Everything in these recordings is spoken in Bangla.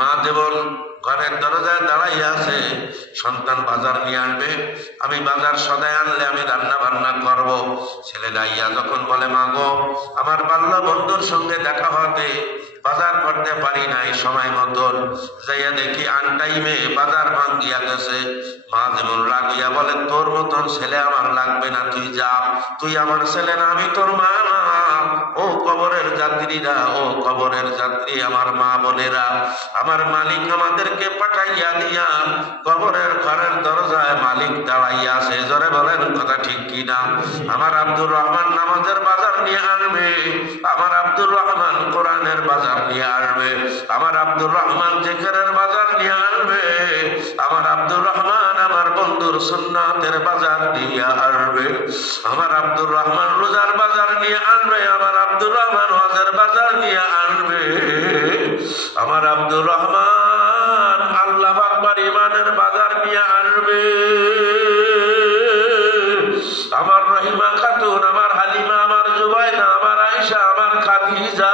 মা যেমন ঘরের দরজায় দাঁড়াইয়া আছে, সন্তান বাজার নিয়ে আনবে, আমি বাজার সদাই আনলে আমি রান্না বান্না করব। ছেলে যাইয়া যখন বলে, মা গো, আমার বাল্য বন্ধুর সঙ্গে দেখা হতে বাজার করতে পারি নাই সময় মতন, যাইয়া দেখি আনটাইমে বাজার ভাঙ্গিয়া গেছে। মা যেমন রাগিয়া বলে, তোর মতন ছেলে আমার লাগবে না, তুই যা, তুই আমার ছেলে না, আমি তোর মা না। ও কবরের যাত্রীরা, ও কবরের যাত্রী, আমার মা বোনেরা, আমার মালিক আমাদেরকে পাঠাইয়া দিয়া কবরের ঘরের দরজায় মালিক দাঁড়াইয়া আছে। জোরে বলেন কথা ঠিক কিনা? আমার আব্দুর রহমান নামাজের বাজার নিয়ে আসবে, আমার আব্দুর রহমান কোরআনের বাজার নিয়ে আসবে, আমার আব্দুর রহমান জিকিরের বাজার নিয়ে আসবে, আমার আব্দুর রহমান আমার বন্ধুর সুন্নাতের বাজার নিয়ে আসবে, আমার আব্দুর রহমান রোজার বাজার নিয়ে আসবে, আমার আব্দুর রহমান হজের বাজার নিয়ে আসবে, আমার আব্দুর রহমান আল্লাহ আকবার ইমানের বাজার নিয়ে আসবে, আমার রহিমা খাতুন, আমার হালিমা, আমার জুবাইদা, আমার আয়েশা, আমার খাদিজা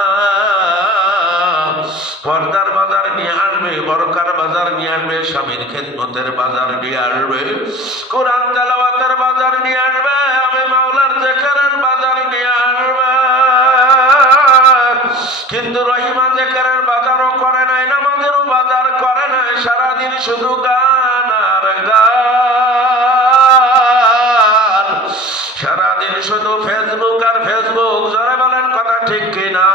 পর্দার বাজার নিয়ে আসবে, বরকার বাজার নিয়ে আসবে, স্বামীর খেদমতের বাজার নিয়ে আসবে, কোরআন তেলাওয়াতের বাজার নিয়ে আসবে, আমি মাওলার জিকিরের বাজার নিয়ে আসবে। কিন্তু রহিমা জিকিরের বাজারও করে নাই, নামাজেরও বাজার করে নাই, সারাদিন শুধু গান আর গান, সারাদিন শুধু ফেসবুক আর ফেসবুক। জোরে বলেন কথা ঠিক কিনা?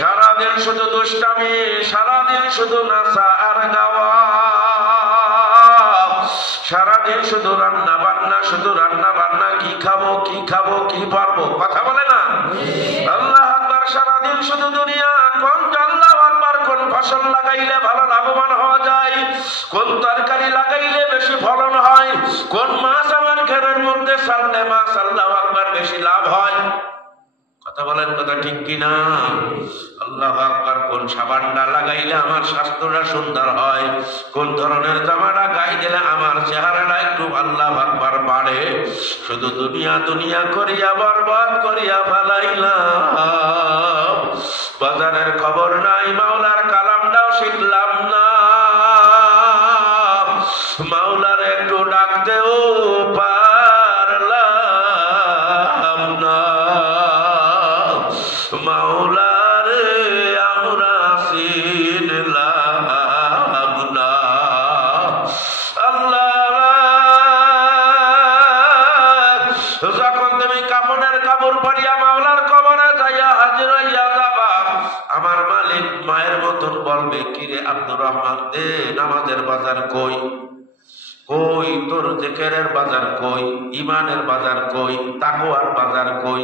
সারাদিন শুধু দুষ্টামি, সারাদিন শুধু নাচা আর গাওয়া, সারাদিন শুধু রান্না বান্না, শুধু রান্না বান্না, কি খাবো কি খাবো কি পারবো, কথা বলে না? আল্লাহ আকবার, সারাদিন শুধু দুনিয়া। কোন আল্লাহ আকবার, কোন ফসল লাগাইলে ভালো লাভবান হওয়া যায়, কোন তরকারি লাগাইলে বেশি ফলন হয়, কোন মাছ আমার ঘরের মধ্যে ছাড়লে মাছ আল্লাহ আকবার বেশি লাভ হয়, কথা বলেন কথা ঠিক কিনা? আল্লাহ আকবার, কোন সাবানটা লাগাইলে আমার স্বাস্থ্যটা সুন্দর হয়, কোন ধরনের জামাটা গায়ে দিলে আমার চেহারাটা একটু আল্লাহ আকবার বাড়ে। শুধু দুনিয়া দুনিয়া করিয়া বরবাদ করিয়া ফেলাইলাম, বাজারের খবর নাই, মাওলার কালামটাও শিখলাম না, মাওলার একটু ডাকতেও পারলাম না, মাওলার আমরা চিনলাম না। আল্লাহ, যখন তুমি কাফনের কাপড় পরিয়া মাওলার কবরে যাইয়া হাজির হইয়া যাবা, আমার মালিক মায়ের মতন বলবে, কিরে আব্দুর রহমান, দে নামাজের বাজার কই, কই তোর জিকিরের বাজার কই, ইমানের বাজার কই, তাকওয়ার বাজার কই,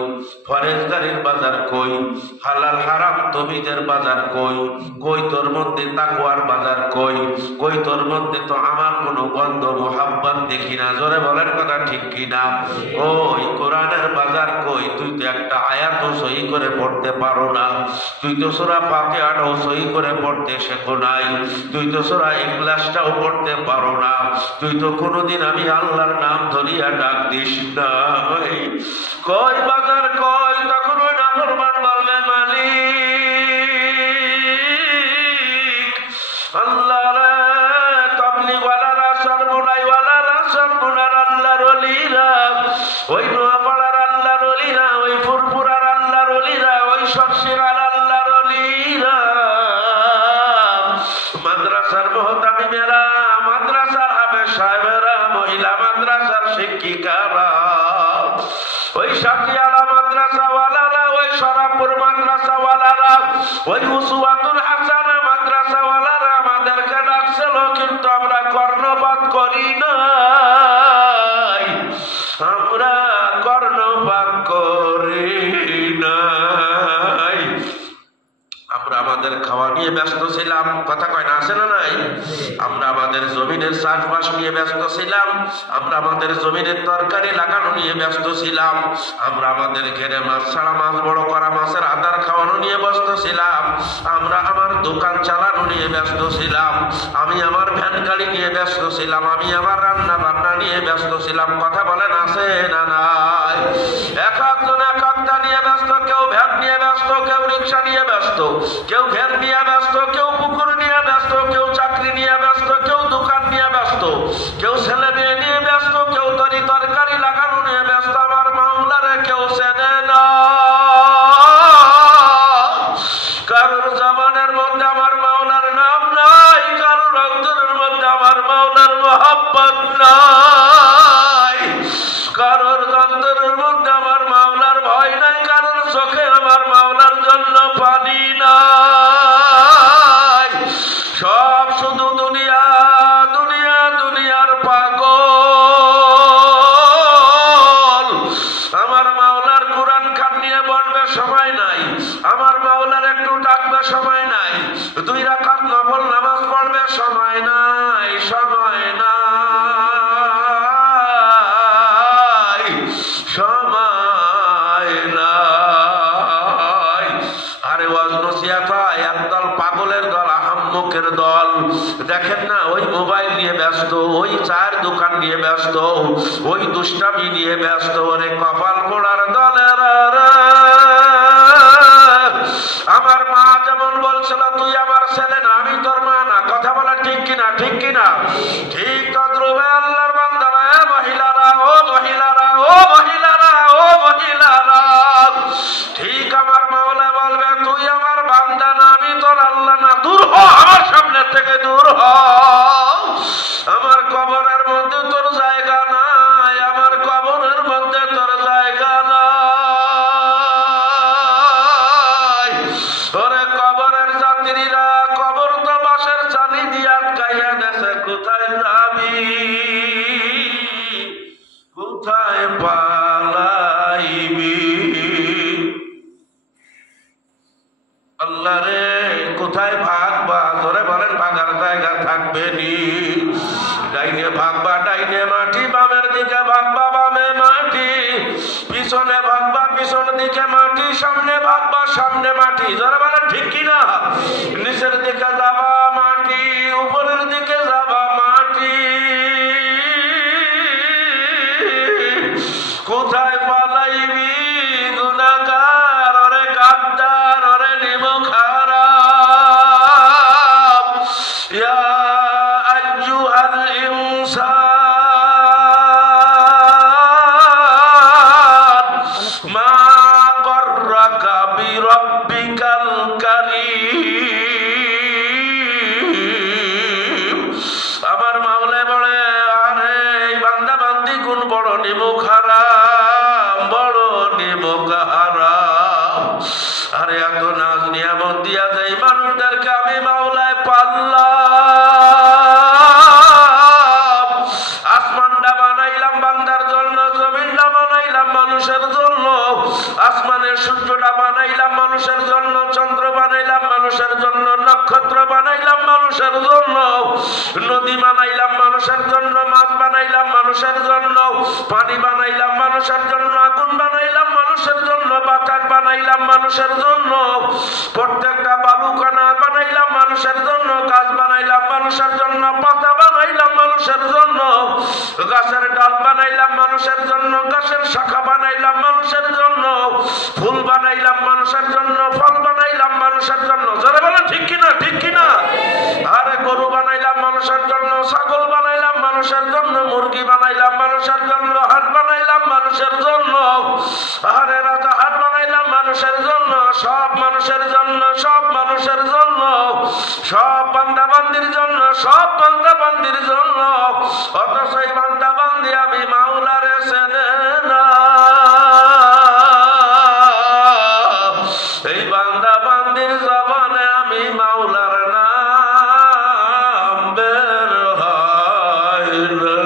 ফরেজগারির বাজার কই, হালাল হারাম তমিজের বাজার কই, কই তোর মধ্যে তাকওয়ার বাজার কই, কই তোর মধ্যে তো আমার কোনো গন্ধ মোহাব্বত দেখি না। জোরে বলেন কথা ঠিক কিনা? ওই কোরআনের বাজার কই, তুই তো একটা আয়াতও সহি করে পড়তে পারো না, তুই তো সূরা ফাতিহাটাও সহি করে পড়তে শেখো নাই, তুই তো সূরা ইখলাসটাও পড়তে পারো না, তুই তো কোনদিন আমি আল্লাহর নাম ধরিয়া ডাক দিস না। কই বাজার কই? তখন ওই নাফরমান বলবে, মালিক আল্লাহ রে, তাবলীগওয়ালারা, সরমুনাইওয়ালারা, সরমুনার আল্লাহর ওলিরা, ওই নোয়াপাড়ার আল্লাহর ওলিরা, ওই ফুরফুরার আল্লাহর ওলিরা, ওই সরসিরার আল্লাহর ওলিরা, মাদ্রাসার মুহতামিমেরা, মাদ্রাসার সাহেবেরা, মহিলা মাদ্রাসার শিক্ষিকারা, ওই সাকিয়ারা মাদ্রাসাওয়ালারা, ওই সরাপুর মাদ্রাসাওয়ালারা, ওই উসওয়াতুল হাসানা মাদ্রাসাওয়ালারা আমাদেরকে ডাকছিল, কিন্তু আমরা কর্ণপাত করি নাই, আমরা কর্ণপাত করি নাই, আমরা আমাদের খাওয়া নিয়ে ব্যস্ত ছিলাম, কথা কয় না, আছে না নাই? আমরা আমাদের জমিনের চাষবাস নিয়ে ব্যস্ত ছিলাম, আমরা আমাদের জমিনের তরকারি লাগানো নিয়ে ব্যস্ত ছিলাম, আমরা আমাদের ঘেরে মাছ ছাড়া মাছ বড় করা মাছের আদার খাওয়ানো নিয়ে ব্যস্ত ছিলাম, আমরা আমার দোকান চালানো নিয়ে ব্যস্ত ছিলাম, আমি আমার ভ্যান গাড়ি নিয়ে ব্যস্ত ছিলাম, আমি আমার রান্না বান্না নিয়ে ব্যস্ত ছিলাম, কথা বলেন আছে না নাই? এক একজন এক একটা নিয়ে ব্যস্ত, কেউ ভ্যান নিয়ে ব্যস্ত, কেউ রিক্সা নিয়ে ব্যস্ত, কেউ ভ্যান নিয়ে ব্যস্ত, কেউ পুকুর নিয়ে আহাম্মকের দল। দেখেন না, ওই মোবাইল নিয়ে ব্যস্ত, ওই চায়ের দোকান নিয়ে ব্যস্ত, ওই দুষ্টামি নিয়ে ব্যস্ত। ওরে কপাল পোড়ার দলেরা, আমার মা যেমন বলছিল তুই আমার ছেলে না, আমি তোর মা না। কথা বলা ঠিক কিনা? ঠিক কিনা? ঠিক তদ্রুপে আল্লাহর বান্দারা, মহিলারা, ও মহিলারা, ও মহিলারা, ও মহিলারা, ঠিক আমার মাওলা বলবে তুই আমার বান্দা না, আমি তোর আল্লাহ না। দূর হ আমার সামনে থেকে, দূর হ। আমার কবরের মধ্যে তোর জায়গা নাই, আমার কবরের মধ্যে তোর জায়গা নাই। ওরে কবরের যাত্রীরা, কবর তো বাসের চালি দিয়ে আটকাইয়া দেশে, কোথায় যাবি, কোথায় পালাইবি? আল্লাহ রে, কোথায় ভাগবা? ধরে বলেন, ভাগার জায়গা থাকবে নি? ডাইনে ভাগবা ডাইনে মাটি, বামের দিকে ভাগবা বামে মাটি, পিছনে ভাগবা পিছন দিকে মাটি, সামনে ভাগবা সামনে মাটি। ধরে বলেন ঠিক কিনা? নিচের দিকে যাবা মাটি, উপরের দিকে যাবা মাটি। কোথায় পালাইবি গুনাহগার? ওরে গাদ্দার, ওরে নিমখারাপ। ইয়া আইয়ুহাল ইনসান মা গররাকা বিরাব্বিকাল কারীম। আমার মাওলা বলে, আরে এই বান্দা বান্দি গুণ বড় নিমখারাম, বড় নিমখারাম। আরে এত নাজ নিয়ামত দিয়া যায় মানুষদেরকে আমি মাওলায় পাল্লাম। আসমানটা বানাইলাম বান্দার জন্য, জমিনটা বানাইলাম মানুষের জন্য, আসমানের সূর্যটা বানাইলাম মানুষের জন্য, চন্দ্র বানাইলাম মানুষের জন্য, নক্ষত্র বানাইলাম মানুষের জন্য, নদী বানাইলাম মানুষের জন্য, মাছ বানাইলাম মানুষের জন্য, পানি বানাইলাম মানুষের জন্য, আগুন বানাইলাম মানুষের জন্য, বাতাস বানাইলাম মানুষের জন্য, প্রত্যেকটা বালুকানা বানাইলাম মানুষের জন্য, গাছ বানাইলাম মানুষের জন্য, পাতা বানাইলাম মানুষের জন্য, গাছের ডাল বানাইলাম মানুষের জন্য, গাছের শাখা বানাইলাম মানুষের জন্য, ফুল বানাইলাম মানুষের জন্য, ফল বানাইলাম মানুষের জন্য। যারা বলে ঠিক কিনা? ঠিক কিনা? আরে গরু বানাইলাম মানুষের জন্য, ছাগল বানাইলাম মানুষের জন্য, মুরগি বানাইলাম মানুষের জন্য, হাট বানাইলাম মানুষের জন্য, আরে রাজা হাট বানাইলাম মানুষের জন্য। সব মানুষের জন্য, সব মানুষের জন্য, সব বান্দা বান্দির জন্য, সব বান্দা বান্দির জন্য। অথচ এই বান্দা বান্দি আমি মাওলারে চেনে না। এই বান্দা বান্দির জবানে আমি মাওলার নাম বের হয় না।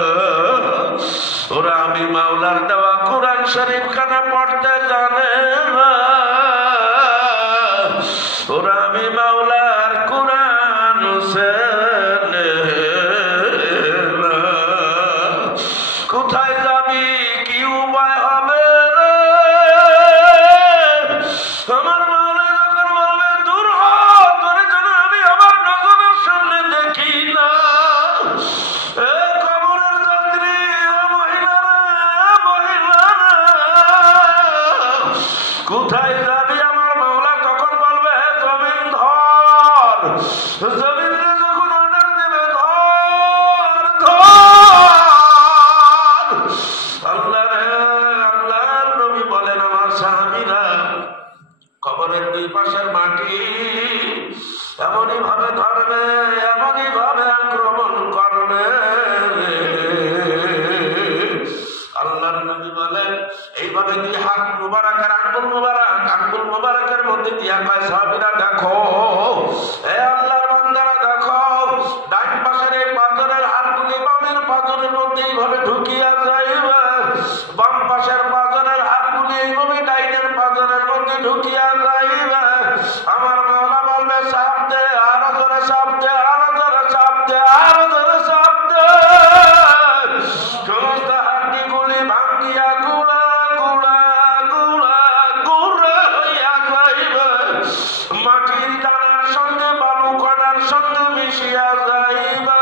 ওরা আমি মাওলার দেওয়া কোরআন শরীফ খানা পড়তে জানে না। ওরা আমি মাওলার কোরআন চেনে না। কোথায় যাবি, কি উপায় হবে রে? আমার মাওলা যখন বলবে দূর হ, তোরে যেন আমি আমার নজরের সামনে দেখি না। কবরের যাত্রী, মহিলারা, মহিলারা, কোথায় যাবি? আমার মাওলা তখন বলবে জমিন ধর। জমিনে যখন অর্ডার দেবে ধর ধর। আল্লাহ রে, আল্লাহর নবী বলেন আমার সাহাবীরা, কবরের দুই পাশের মাটি এমনই ভাবে ধরবে, এমনই ভাবে আক্রমণ করবে। আল্লাহর নবী বলেন এইভাবে দুই হাত মুবারকের আঙ্গুল মুবারকের মধ্যে দিয়া কয় সাহাবীরা দেখো, এ আল্লাহর বান্দারা দেখো, ডান পাশের এই পাথরের হাতগুলি বামের পাথরের মধ্যে এইভাবে ঢুকিয়া যাইবে, বাম পাশের পাথরের হাতগুলি এইভাবে ডাইনের পাথরের মধ্যে ঢুকিয়া যাইবে। আমার মাওলা বলবে চাপ দে, আরো জোরে চাপ দে, আরো জোরে চাপ দে, আরো জোরে চাপ দে। সমস্ত হাড্ডিগুলি ভাঙ্গিয়া গুড়া গুড়া গুড়া গুড়া হইয়া যাইবে। মাটির দানার সঙ্গে বালু কণার সঙ্গে মধ্যে মিশিয়া যাইবা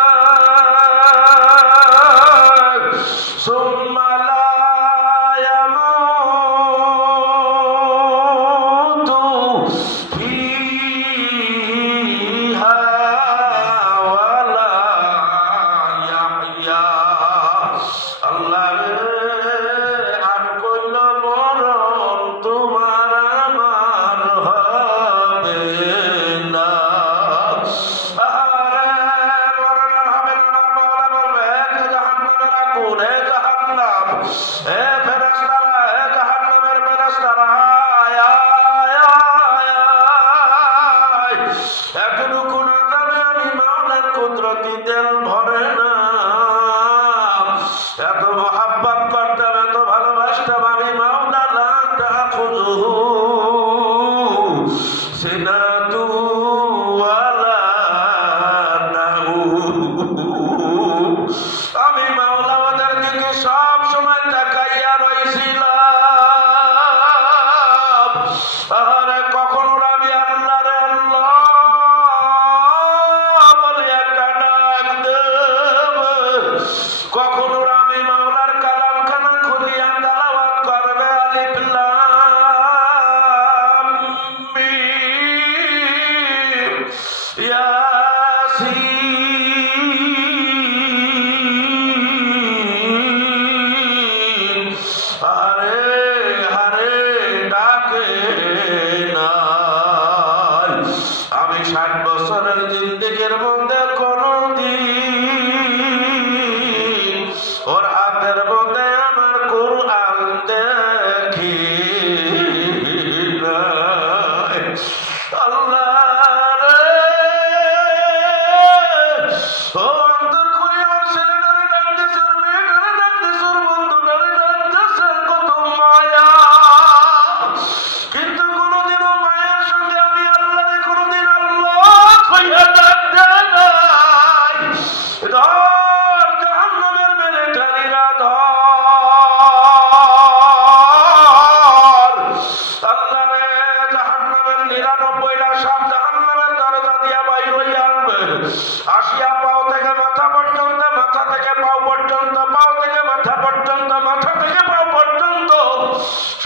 সুম্মা লা ইয়ামুতু ফিহা ওয়ালা ইয়াহইয়া। আল্লাহ আর কইল মরণ তোমার আমার হবে না। আরে মরণ হবে না। আমার মাওলা বলবে হে জাহান্নামের আগুন, হে জাহান্নাম, হে ফেরেশতারা, হে জাহান্নামের ফেরেশতারা, আয় আয় আয় আয়। এতটুকু না যাবে আমি মাওলার কুদরতি তেল ভরে না। এত মহাব্বত করতাম, এত ভালোবাসতাম আমি মাওলা। লা তাখুযুহু সিনাতু ওয়ালা নাউম। আমি মাওলা ওদের দিকে সব সময় তাকাইয়া রইছিলাম। আরে কখন আমি আল্লাহ রে আল্লাহ বলে একটা ডাক দেব, কখন আমি মাওলার কালাম খানা খুলিয়া তালাওয়াত করবে আলিফ লাম মিম ইয়াসিন। আরে আরে ডাকে নাই। আমি 60 বছরের জিন্দেগির মধ্যে কোনদিন ওর হাতের মধ্যে আমার কুরআন দেখি নাই। আল্লাহ রে ও অন্তর খুলে আমার ছেলেটারে ডাকতেছে, মেয়েটারে ডাকতেছে, বন্ধুটারে ডাকতেছে, কত মায়া। কিন্তু কোনদিনও মায়ের সঙ্গে আমি আল্লাহরে কোনদিন আল্লাহ কইয়া ডাকতে নাই। ধর জাহান্নামের মিলিটারিরা ধর। আল্লাহ রে জাহান্নামের 99টা সব জাহান্নামের দরজা দিয়া বাইর হইয়া আসবে। আসিয়া পাও থেকে মাথা পর্যন্ত, মাথা থেকে পাও পর্যন্ত, পাও থেকে মাথা পর্যন্ত, মাথা থেকে পাও পর্যন্ত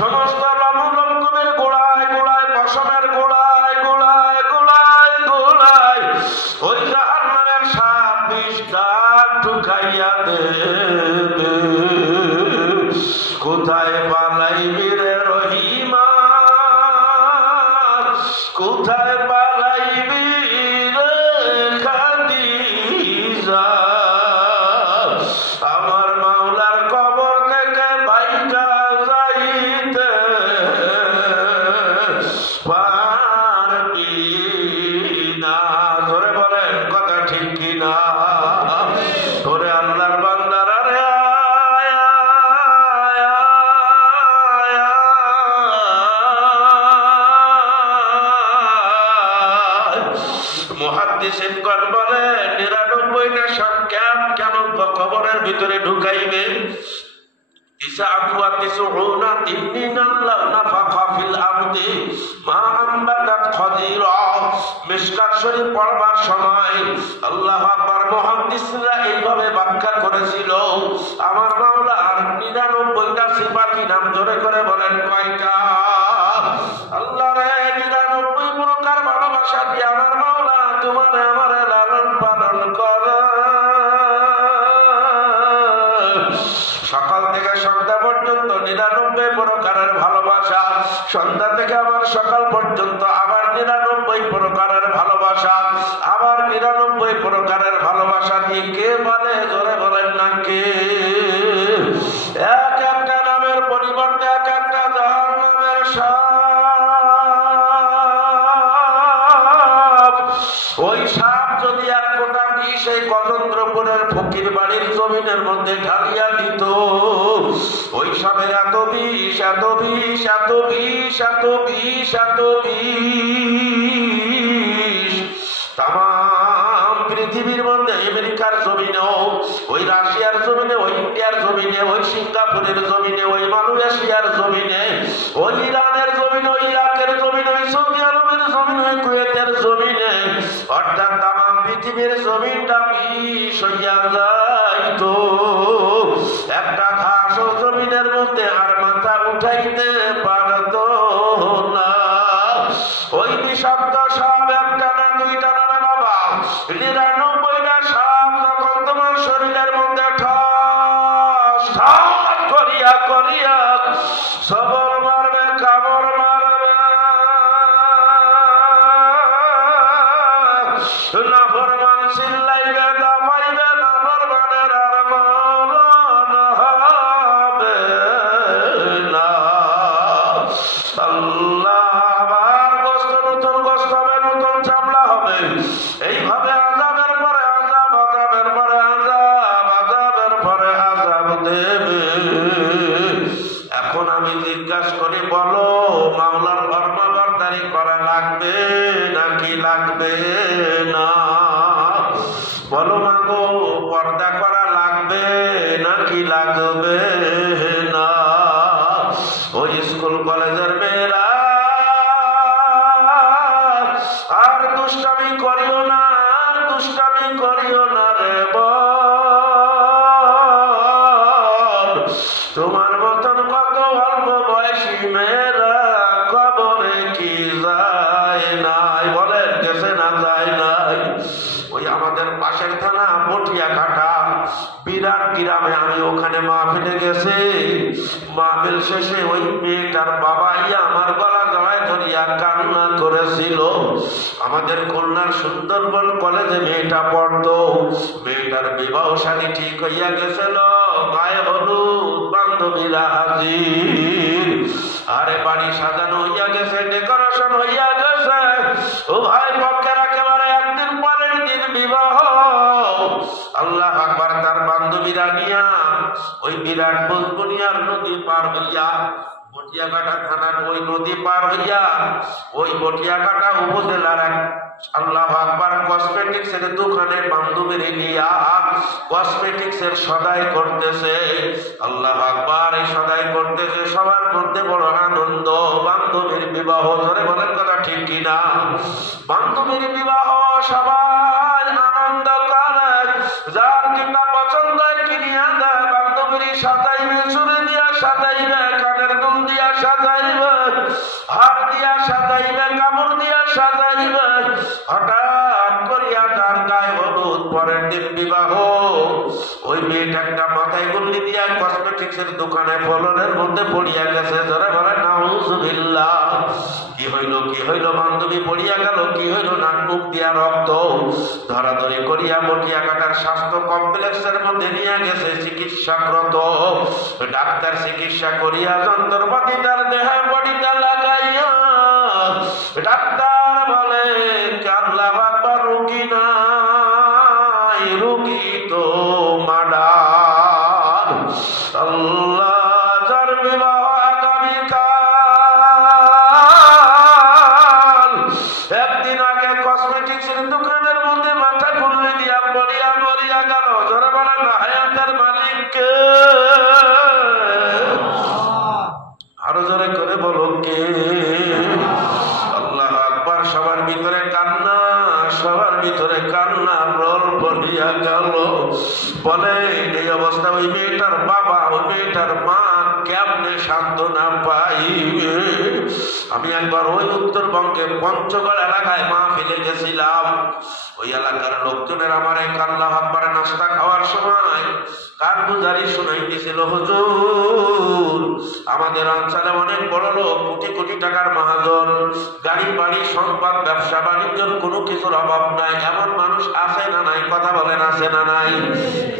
সমস্ত রমকমের গোড়ায় গোড়ায়, পশমের গোড়ায় গোড়ায় গোড়ায় গোড়ায় ওই জাহান্নামের 26 দাগ ঢুকাইয়া দেবে। কোথায় পালাইবি রে রহিমান, কোথায় পালাইবি রে খাদিজা। আমার মাওলার কবর থেকে বাইটা যাইতে পারবি না। ধরে বলেন কথা ঠিক কিনা? ওরে আল্লাহর বান্দারা রে আয় আয় আয় আয়। মুহাদ্দিসিনগণ বলে 99টা সংখ্যাত কেন কবরের ভিতরে ঢুকাইবে? মিশকাত শরীফ পড়বার সময় আল্লাহু আকবার মুহাদ্দিসরা এইভাবে ব্যাখ্যা করেছিল। আমার মাওলার 99টা সিফাতি নাম ধরে করে বলেন কয়টা? আল্লাহ রে 99 প্রকার ভালোবাসা দিয়ে আমার মাওলা তোমারে আমারে লালন পালন করে। সকাল থেকে সন্ধ্যা পর্যন্ত 99 প্রকারের ভালোবাসা, সন্ধ্যা থেকে আবার সকাল পর্যন্ত আবার 99 প্রকারের ভালোবাসা, আবার 99 প্রকারের ভালোবাসা দিয়ে কে বলে? জোরে বলেন না কে? এক একটা নামের পরিবর্তে এক একটা জাহান্নামের সাপ। ওই সাপ যদি এক কোটা বিষ এই গজেন্দ্রপুরের ফকির বাড়ির জমিনের মধ্যে ঢালিয়া দিত, ওই সাপের এত বিষ, এত বিষ, এত বিষ, এত বিষ, এত বিষ তাম পৃথিবীর মধ্যে, আমেরিকার জমিনেও, ওই রাশিয়ার জমিনে, ওই ইন্ডিয়ার জমিনে, ওই সিঙ্গাপুরের জমিনে, ওই মালয়েশিয়ার জমিনে, ওই ইরানের জমিনে, ওই ইরাকের জমিনে, ওই সৌদি আরবের জমিনে, ওই কুয়েতের জমিনে, অর্থাৎ তাম পৃথিবীর জমিনটা বিষ হইয়া যাইতো, একটা ঘাসও জমিনের মধ্যে আর মাথা উঠাইতে পারতো না। ওই বিষাক্ত সাপ একটা না দুইটা না বাবা, 99টা সাপ যখন তোমার শরীরের মধ্যে ঠাস ঠাস করিয়া করিয়া সবর মারবে, কামড় মারবে, নাফরমান চিল্লাইবে, দাপাইবে, নাফরমানের আর মরণ হবে না। আল্লাহ আবার গোস্ত, নতুন গোস্ত হবে, নতুন চামড়া হবে, এইভাবে আযাবের পরে আযাব, আযাবের পরে আযাব, আযাবের পরে আযাব দেবে। এখন আমি জিজ্ঞাসা করি, বলো মাওলার ফরমাবরদারি করা লাগবে নাকি লাগবে না? বলো মাগো, পর্দা করা লাগবে নাকি লাগবে না? ওই স্কুল কলেজের মেয়েরা আর দুষ্টামি করিও না, আর দুষ্টামি করিও না রে বল। তোমার মতন কত অল্প বয়সী মেয়েরা কবরে কি যায় নাই? বলেন গেছে না যায় নাই? ওই আমাদের পাশের থানা বটিয়াঘাটা বিরাট গ্রামে, আমি ওখানে মাহফিলে গেছি। মাহফিল শেষে ওই মেয়েটার বাবা ইয়া আমার গলা জড়ায় ধরিয়া কান্না করেছিল। আমাদের খুলনার সুন্দরবন কলেজে মেয়েটা পড়তো, মেয়েটার বিবাহ শাদী ঠিক হইয়া গেছিল, গায়ে হলুদ, বান্ধবীরা হাজির, আরে বাড়ি সাজানো হইয়া গেছে, ডেকোরেশন হইয়া গেছে। ও ভাই পক্ষের একেবারে একদিন পরের দিন বিবাহ। আল্লাহ আকবার। তার বান্ধবীরা নিয়া ওই বিরাট বুলবুলিয়ার নদী পার হইয়া, বটিয়াঘাটা থানার ওই নদী পার হইয়া ওই বটিয়াঘাটা উপজেলার এক আল্লাহ আকবার কসমেটিক্স এর দোকানে বান্ধবীর নিয়া কসমেটিক্স এর সদাই করতেছে। আল্লাহ আকবার, এই সদাই করতেছে, সবার মধ্যে বড় আনন্দ। বান্ধবীর বিবাহ, ধরে বলেন কথা ঠিক কিনা? বান্ধবীর বিবাহ সবাই আনন্দ করে, যার কিনা পছন্দ কিনিয়া দেয়। বান্ধবীর সাজাইবে, চুরি দিয়া সাজাইবে, কানের দুল দিয়া সাজাইবে, হার দিয়া সাজাইবে, কাপড় দিয়া সাজাইবে। হঠাৎ করিয়া তার গায়ে হলুদ, পরের দিন বিবাহ। ওই মেয়েটা একটা মাথায় গুল্লি দিয়া কসমেটিক্স এর দোকানে ফলনের মধ্যে পড়িয়া গেছে। ধরে বলে নাউজুবিল্লাহ। কি হইল, কি হইল? বান্ধবী পড়িয়া গেল, কি হইল? নাক মুখ দিয়া রক্ত। ধরাধরি করিয়া বটিয়াঘাটার স্বাস্থ্য কমপ্লেক্সের মধ্যে নিয়ে গেছে চিকিৎসারত। ডাক্তার চিকিৎসা করিয়া যন্ত্রপাতি তার দেহে বডিতে লাগাইয়া ডাক্তার বলে, আল্লাহ আকবার, রুগী নাই, রুগী তো মাডার। আল্লাহ, যার বিবাহ আগামীকাল, একদিন আগে কসমেটিক্স এর দোকানের মধ্যে মাথা গুল্লি দিয়া পড়িয়া মরিয়া গেল। জোরে বলেন না হায়াতের মালিককে? আরো জোরে করে বলো কে? আল্লাহ আকবার। সবার ভিতরে কান্না, সবার ভিতরে কান্না রোল পড়িয়া গেল। বলে এই অবস্থা ওই মেয়েটার বাবা, ওই মেয়েটার মা কেমনে সান্ত্বনা পাইবে? আমি একবার ওই উত্তরবঙ্গে পঞ্চগড় এলাকায় মাহফিলে গেছিলাম। ওই এলাকার লোকজনের আমার এক আল্লাহ আকবার নাস্তা খাওয়ার সময় কারগুজারি শুনাইতেছিল, হুজুর আমাদের অঞ্চলে অনেক বড় লোক, কোটি কোটি টাকার মহাজন, গাড়ি বাড়ি সম্পদ ব্যবসা বাণিজ্যর কোনো কিছুর অভাব নাই। এমন মানুষ আছে না নাই? কথা বলেন, আছে না নাই?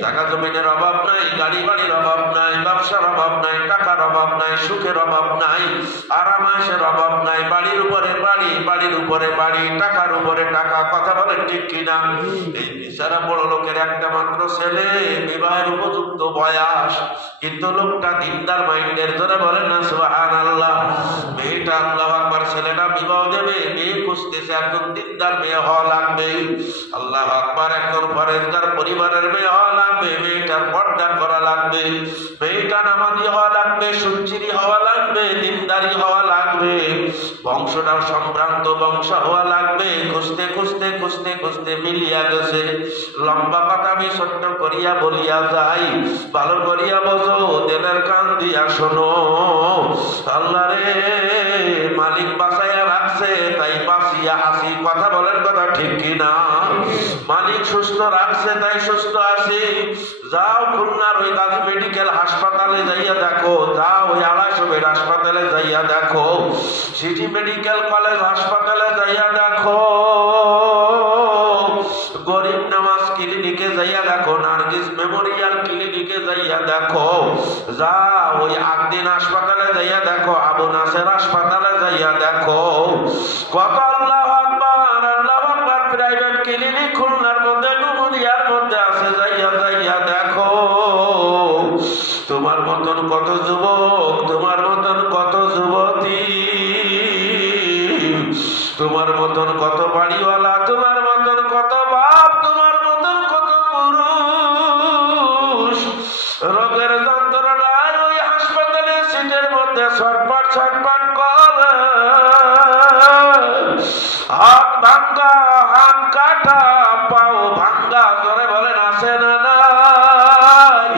টাকা জমিনের অভাব নাই, গাড়ি বাড়ির অভাব নাই, ব্যবসার অভাব নাই, টাকার অভাব নাই, সুখের অভাব নাই, আরামায়েশের অভাব নাই, বাড়ির উপরে বাড়ি, বাড়ির উপরে বাড়ি, টাকার উপরে টাকা। কথা বলেন ঠিক কিনা? এই বিচারা বড় লোকের একটা মাত্র ছেলে, বিবাহের উপযুক্ত বয়স, কিন্তু লোকটা দিনদার মাইন্ডের। ধরে বলেন না সুবহানাল্লাহ। মেয়েটা আল্লাহু আকবার, ছেলেটা বিবাহ দেবে, মেয়ে খুঁজতেছে একজন দিনদার মেয়ে হওয়া লাগবে। আল্লাহু আকবার। একজন পরেজগার পরিবারের মেয়ে হওয়া লাগবে, মেয়েটার পর্দা করা লাগবে, মেয়েটা নামাজি হওয়া লাগবে, সুচিরি হওয়া লাগবে, দিনদারি হওয়া লাগবে, বংশটা সম্ভ্রান্ত বংশ হওয়া লাগবে। খুঁজতে খুঁজতে খুঁজতে খুঁজতে মিলিয়া গেছে। লম্বা কথা আমি ছোট্ট করিয়া বলিয়া যাই, ভালো করিয়া বোঝো, দিলের কান দিয়া শোনো। আল্লাহ রে, মালিক বাঁচাইয়া রাখছে তাই বাঁচিয়া আসি। কথা বলেন, কথা ঠিক কিনা? মালিক সুস্থ রাখছে তাই সুস্থ আছি। যাও খুলনার ওই গাজী মেডিকেল হাসপাতালে যাইয়া দেখো, যাও ওই 250 বেড হাসপাতালে যাইয়া দেখো, সিটি মেডিকেল কলেজ হাসপাতালে যাইয়া দেখো, গরিব নামাজ ক্লিনিকে যাইয়া দেখো, নার্গিস মেমোরিয়াল ক্লিনিকে যাইয়া দেখো, যাও ওই আকদিন হাসপাতালে যাইয়া দেখো, আবু নাসের হাসপাতালে যাইয়া দেখো। কত আল্লাহু আকবার, আল্লাহু আকবার। প্রাইভেট ক্লিনিক খুলনার মধ্যে, ডুমুরিয়ার মধ্যে আছে, যাইয়া যাইয়া দেখো। তোমার মতন কত যুবক, তোমার মতন কত যুবতী, তোমার মতন কত বাড়িওয়ালা, তোমার মতন কত বাপ, তোমার মতন কত পুরুষ রোগের যন্ত্রণায় ওই হাসপাতালের সিটের মধ্যে ছটফট ছটফট করে, হাত ভাঙ্গা, হাত কাটা, পাও ভাঙ্গা, জোরে বলেন আছে না নাই?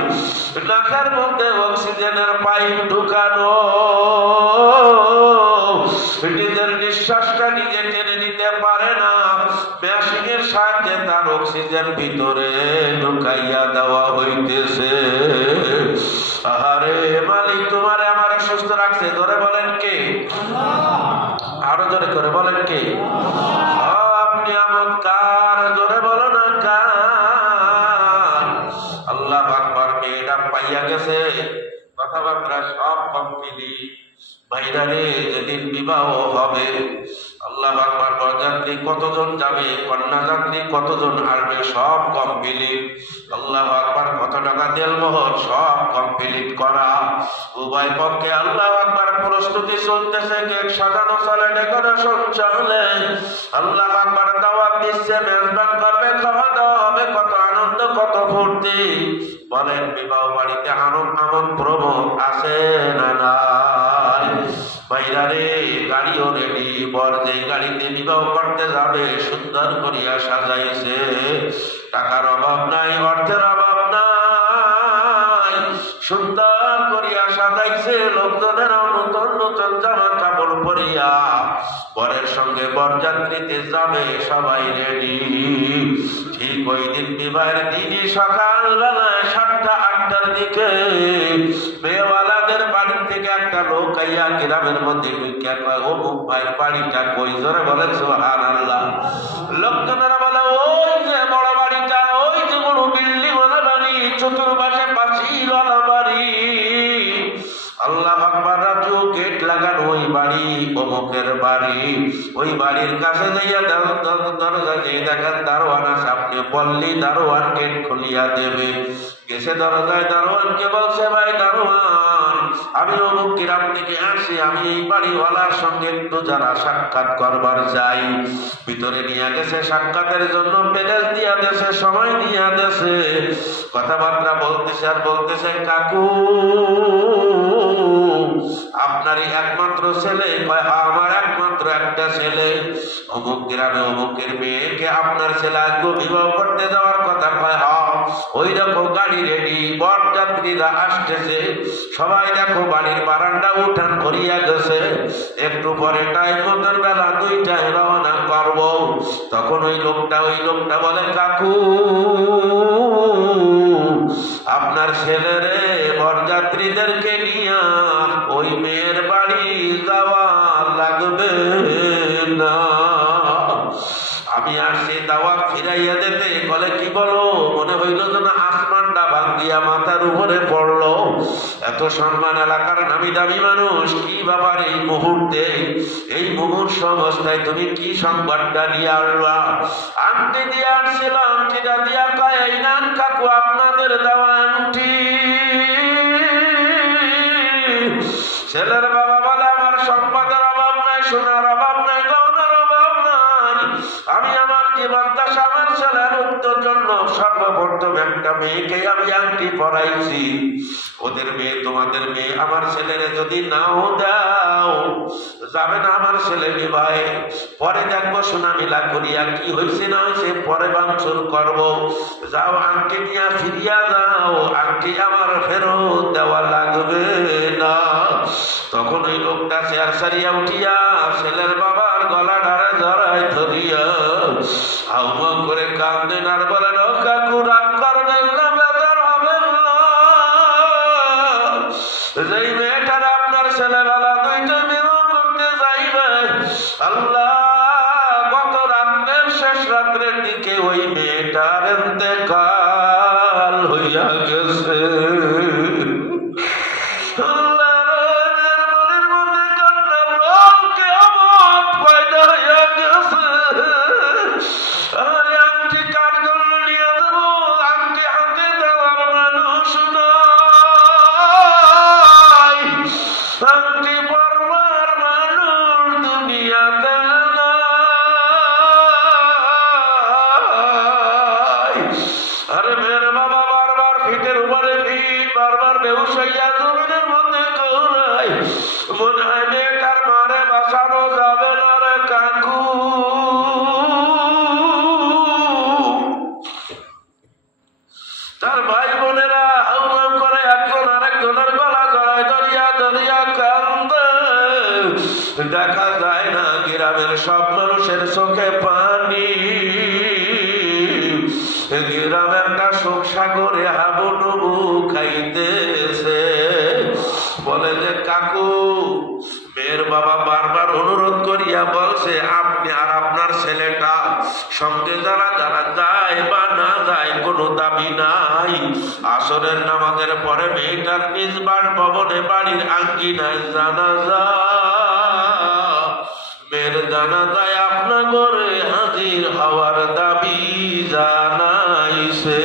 নাকের মধ্যে অক্সিজেনের পাইপ ঢুকানো, নিজের নিঃশ্বাসটা নিজে টেনে নিতে পারে না, মেশিনের সাহায্যে তার অক্সিজেন ভিতরে ঢুকাইয়া দেওয়া হইতেছে। আরে মালিক তোমারে আমারে সুস্থ রাখছে, ধরে বলেন কে? আরো জোরে করে বলেন কে? সব নিয়ামত কার? জোরে বলো না কার? আল্লাহু আকবার। মেয়েটা পাইয়া গেছে, কথাবার্তা সব কমপ্লিট। বাইরে যেদিন বিবাহ হবে, আল্লাহু আকবার, বরযাত্রী কতজন যাবে, কন্যা যাত্রী কতজন আসবে, সব কমপ্লিট। আল্লাহু আকবার। কত টাকা দেলমোহর, সব কমপ্লিট করা। উভয় পক্ষে আল্লাহু আকবার প্রস্তুতি চলতেছে, কেক সাজানো চলে, ডেকোরেশন চলে। আল্লাহু আকবার। দাওয়াত দিচ্ছে, মেজবান করবে, খাওয়া দাওয়া হবে, কত আনন্দ, কত ফুর্তি। বলেন বিবাহ বাড়িতে আমন প্রমোদ আছে না নাই? বাইরে গাড়িও রেডি, বর যেই গাড়িতে বিবাহ করতে যাবে সুন্দর করিয়া সাজাইছে। টাকার অভাব নাই, অর্থের অভাব নাই, সুন্দর করিয়া সাজাইছে। লোকজনেরাও নতুন নতুন জামা কাপড় পরিয়া বরের সঙ্গে বরযাত্রীতে যাবে, সবাই রেডি। ঠিক ওই দিন বিবাহের দিনই সকালবেলায় 7টা-8টার দিকে মেয়েওয়ালাদের বাড়ি থেকে একটা লোক আইয়া গ্রামের মধ্যে ঢুকিয়া কয়, অমুক ভাইয়ের বাড়িটা কই? জোরে বলেন সুবহানাল্লাহ। লোকজনেরা বলে, ওই যে বড় বাড়িটা, ওই যে বড় বিল্ডিং ওয়ালা বাড়ি, চতুর্পাশে পাঁচিলওয়ালা বাড়ি। আল্লাহু আকবার। রাজু গেট লাগানো ওই বাড়ি অমুকের বাড়ি। ওই বাড়ির কাছে যাইয়া দরজা যেই দেখেন দারোয়ান আছে, আপনি বললি দারোয়ান গেট খুলিয়া দেবে। গেছে দরজায়, দারোয়ানকে বলছে, ভাই দারোয়ান, আমি অমুক গ্রাম থেকে আসি, আমি এই বাড়িওয়ালার সঙ্গে একটু যারা সাক্ষাৎ করবার চাই। ভিতরে নিয়ে গেছে, সাক্ষাতের জন্য প্যালেস দিয়া দেছে, সময় দিয়া দেছে, কথাবার্তা বলতেছে আর বলতেছে, কাকু আপনারই একমাত্র ছেলে? আমার একমাত্র একটা ছেলে। অমুক গ্রামে অমুকের মেয়েকে আপনার ছেলে আজকে বিবাহ করতে যাওয়ার কথা। কয় হ্যাঁ। ওই দেখো গাড়ি রেডি, বরযাত্রীরা আসতেছে, সবাই দেখো বাড়ির বারান্দা উঠান ভরিয়া গেছে। একটু পরে টাইম মতন বেলা 2টায় রওনা করব। তখন ওই লোকটা বলে, কাকু আপনার ছেলেরে বরযাত্রীদেরকে নিয়ে ওই মেয়ের বাড়ি যাওয়া লাগবে না, আমি আসছি দাওয়াত ফিরাইয়া দেবে। বলে, কি বলো? মনে হইল যেন আসমানটা ভাঙ্গিয়া মাথার উপরে পড়লো। এত সম্মান এলাকার নামি দামি মানুষ, কি ব্যাপার এই মুহূর্তে, এই মুহূর্ত অবস্থায় তুমি কি সংবাদটা নিয়ে আসবা? আংটি দিয়ে আসছিলাম, আংটিটা দিয়া কয়, এই নান কাকু আপনাদের দেওয়া আংটি। ছেলের বাবা বলে, আমার সম্পদের অভাব নাই, সোনার অভাব নাই, গহনার অভাব নাই, ছেলের উত্তর জন্য সর্বপ্রথম একটা মেয়েকে আমি আংটি পরাইছি। ওদের মেয়ে তোমাদের মেয়ে আমার ছেলের যদি নাও দাও যাবে না আমার ছেলে বিবাহে। পরে দেখবো সোনামিলা করিয়া কি হয়েছে না হয়েছে পরে বাঞ্ছুর করবো। যাও আংটি নিয়ে ফিরিয়া যাও, আংটি আমার ফেরত দেওয়া লাগবে না। তখন ওই লোকটা চেয়ার সারিয়া উঠিয়া ছেলের বাবার গলা ডারে জড়াই ধরিয়া হাউমাউ করে কান্দেন আর বলেন, ও কাকু রাগ করবেন না, বেজার হবেন না। যেই মেয়েটার আপনার ছেলেবেলা দুইটা বিবাহ করতে যাইবে, আল্লাহ গত রাত্রের শেষ রাত্রের দিকে ওই মেয়েটার ইন্তেকাল হইয়া গেছে। তার ভাই বোনেরা হাউমাউ করে একজন আরেকজনের গলা জড়ায় ধরিয়া ধরিয়া কান্দে। দেখা যায় না গ্রামের সব মানুষের চোখে পানি। গ্রাম একটা শোক সাগরে হাবুডুবু খাইতেছে। বলে যে কাকু, মেয়ের বাবা বারবার অনুরোধ করিয়া বলছে আপনি আর আপনার ছেলেটা সঙ্গে যারা যারা যায় বা না যায় কোনো দাবি নাই। আসরের নামাজের পরে মেয়েটার নিজ বাসভবনে বাড়ির আঙ্গিনায় জানাজা, মেয়ের জানাজায় আপনার ঘরে হাজির হওয়ার দাবি জানাইছে।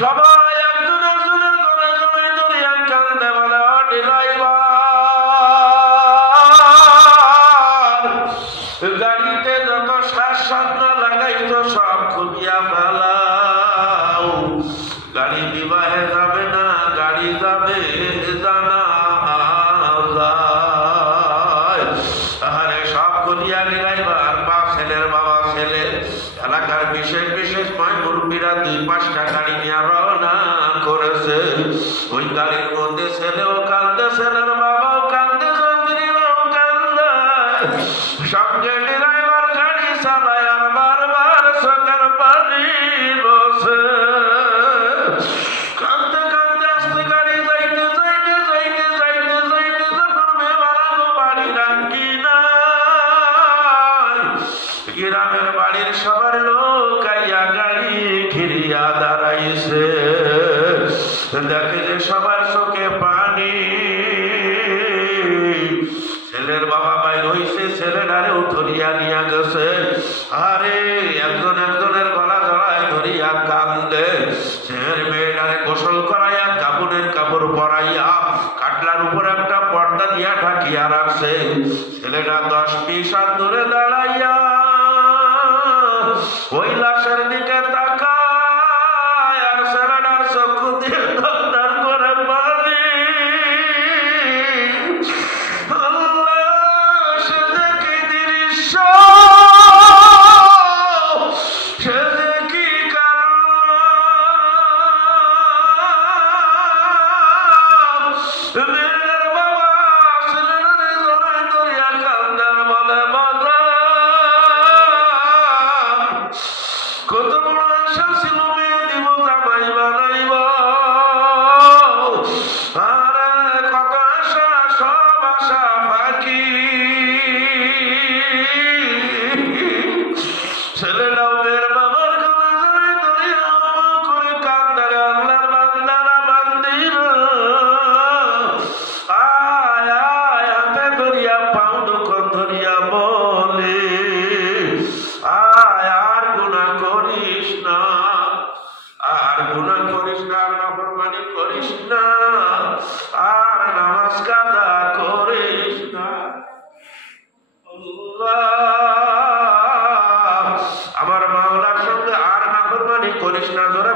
সবাই একজন একজনের গলা জড়াই ধরিয়া কান্দে বলে, ও ড্রাইভার, গাড়িতে যত শ্বাস সাধনা লাগাইতো সব খুবিয়া ফেলাও। গাড়ি বিবাহে যাবে না, গাড়ি যাবে জানাজায়। আরে সব খুলিয়া ড্রাইভার বা ছেলের বাবা ছেলে এলাকার বিশেষ বিশেষ মুরব্বীরা 2-5টা গাড়ি নিয়ে রওনা করেছে। ওই গাড়ির মধ্যে ছেলেও কান্দে, ছেলের বাবাও কান্দে, যাত্রীরাও কান্দে, সঙ্গে ড্রাইভার গাড়ি চালায় আর বারবার চোখের পানি বসে। কান্দতে কান্দতে আস্তে গাড়ি যাইতে যাইতে যাইতে যাইতে যাইতে যখন মেয়েবাড়ানো বাড়ির আঙ্গিনায় গ্রামের বাড়ির সবার লোক আইয়া গাড়ি ঘিরিয়া দাঁড়াইছে। দেখে যে সবার চোখে পানি। ছেলের বাবা বাইর হইছে, ছেলেটারেও ধরিয়া নিয়া গেছে। আরে একজন একজনের গলা জড়ায় ধরিয়া কান্দে। ছেলের মেয়েটারে গোসল করাইয়া কাপড়ের কাপড় পরাইয়া কাটলার উপর একটা পর্দা দিয়া ঢাকিয়া রাখছে। ছেলেটা 10-20 হাত দূরে দাঁড়াইয়া ওই লাশের দিকে তাকায় আর ছেলেটার চক্ষু দিয়ে দরদর করে পানি। আল্লাহ, সে যে কি দৃশ্য, সে যে কি কারণ। মেয়ের বাবা ছেলেটারে জড়াই ধরিয়া কান্দে আর বলে, কত বড় আশা ছিল মেয়ে দিব, জামাই বানাইব। আরে কত আশা, সব আশা ফাঁকি। ছেলেটাও মেয়ের বাবার গলা জড়াই ধরিয়া হাউমাউ করে কান্দারে, আল্লাহর বান্দারা বান্দিরা আয় আয়, হাতে ধরিয়া পাও দোকান ধরিয়া করিস না, জোরে